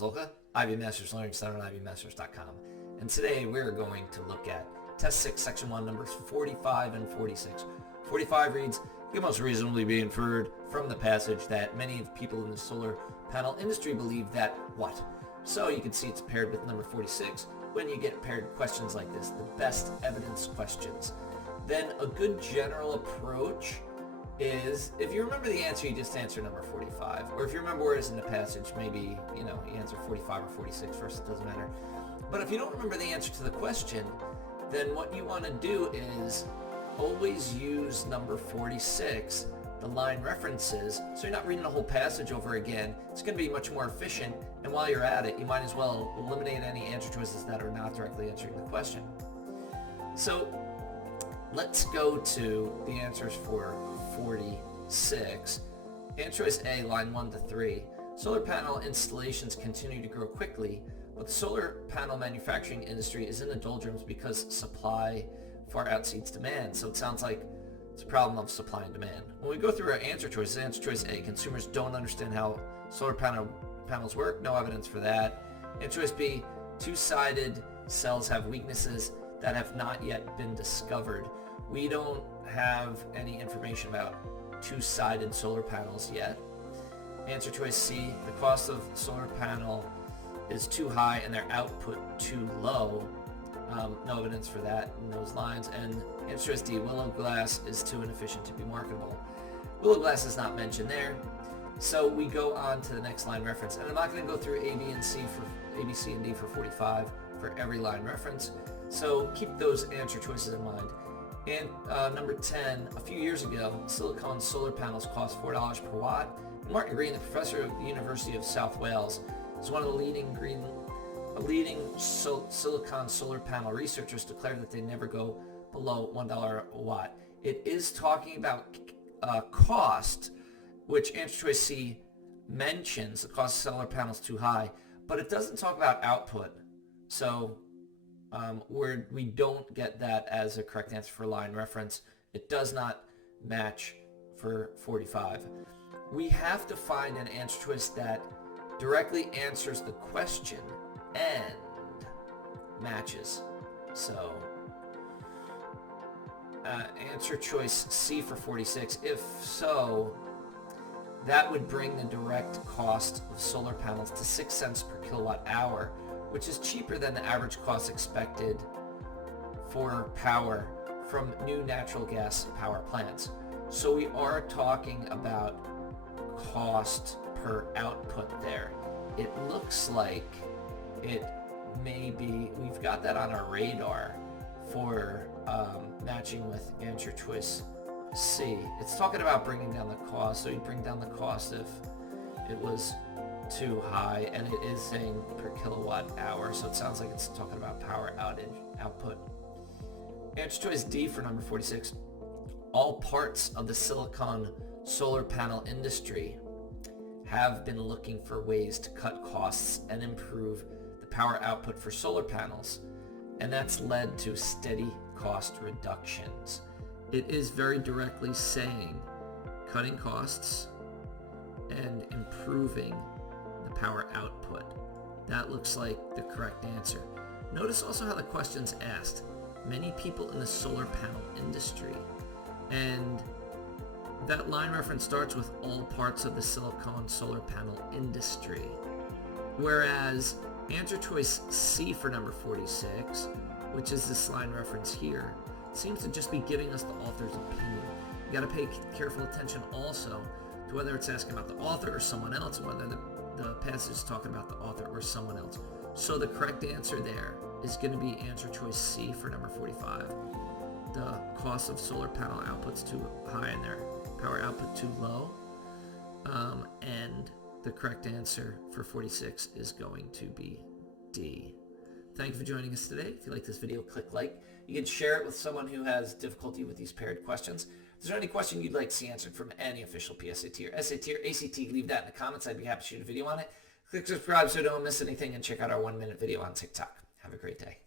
Maslowka, Ivy Masters Learning Center on ivymasters.com. And today we're going to look at Test 6, Section 1, numbers 45 and 46. 45 reads, it can most reasonably be inferred from the passage that many people in the solar panel industry believe that what? So you can see it's paired with number 46 when you get paired questions like this, the best evidence questions. Then a good general approach is, if you remember the answer, you just answer number 45. Or if you remember where it is in the passage, maybe, you answer 45 or 46 first, it doesn't matter. But if you don't remember the answer to the question, then what you want to do is always use number 46, the line references, so you're not reading the whole passage over again. It's going to be much more efficient, and while you're at it, you might as well eliminate any answer choices that are not directly answering the question. So let's go to the answers for 46. Answer choice A, line 1 to 3. Solar panel installations continue to grow quickly, but the solar panel manufacturing industry is in the doldrums because supply far exceeds demand. So it sounds like it's a problem of supply and demand. When we go through our answer choices, answer choice A, consumers don't understand how solar panels work. No evidence for that. Answer choice B, two-sided cells have weaknesses that have not yet been discovered. We don't have any information about two-sided solar panels yet. Answer choice C, the cost of solar panel is too high and their output too low. No evidence for that in those lines. And answer choice D, willow glass is too inefficient to be marketable. Willow glass is not mentioned there. So we go on to the next line reference. And I'm not going to go through A, B, C, and D for 45 for every line reference. So keep those answer choices in mind. And number 10, a few years ago, silicon solar panels cost $4 per watt. And Martin Green, the professor at the University of South Wales, is one of the leading silicon solar panel researchers, declared that they never go below $1 a watt. It is talking about cost, which answer choice C mentions the cost of solar panels too high, but it doesn't talk about output. So we don't get that as a correct answer for line reference. It does not match for 45. We have to find an answer choice that directly answers the question and matches. So answer choice C for 46. If so, that would bring the direct cost of solar panels to 6 cents per kilowatt hour, which is cheaper than the average cost expected for power from new natural gas power plants. So we are talking about cost per output there. It looks like it may be, we've got that on our radar for matching with answer choice C. It's talking about bringing down the cost, so you bring down the cost if it was too high, and it is saying per kilowatt hour, so it sounds like it's talking about power outage output. Answer choice D for number 46. All parts of the silicon solar panel industry have been looking for ways to cut costs and improve the power output for solar panels, and that's led to steady cost reductions. It is very directly saying cutting costs and improving the power output. That looks like the correct answer. Notice also how the question's asked. Many people in the solar panel industry, and that line reference starts with all parts of the silicon solar panel industry. Whereas answer choice C for number 46, which is this line reference here, seems to just be giving us the author's opinion. You got to pay careful attention also to whether it's asking about the author or someone else, and whether the passage is talking about the author or someone else. So the correct answer there is going to be answer choice C for number 45. The cost of solar panel output's too high and their power output too low. And the correct answer for 46 is going to be D. Thank you for joining us today. If you like this video, click like. You can share it with someone who has difficulty with these paired questions. If there's any question you'd like to see answered from any official PSAT or SAT or ACT, leave that in the comments. I'd be happy to shoot a video on it. Click subscribe so you don't miss anything, and check out our 1-minute video on TikTok. Have a great day.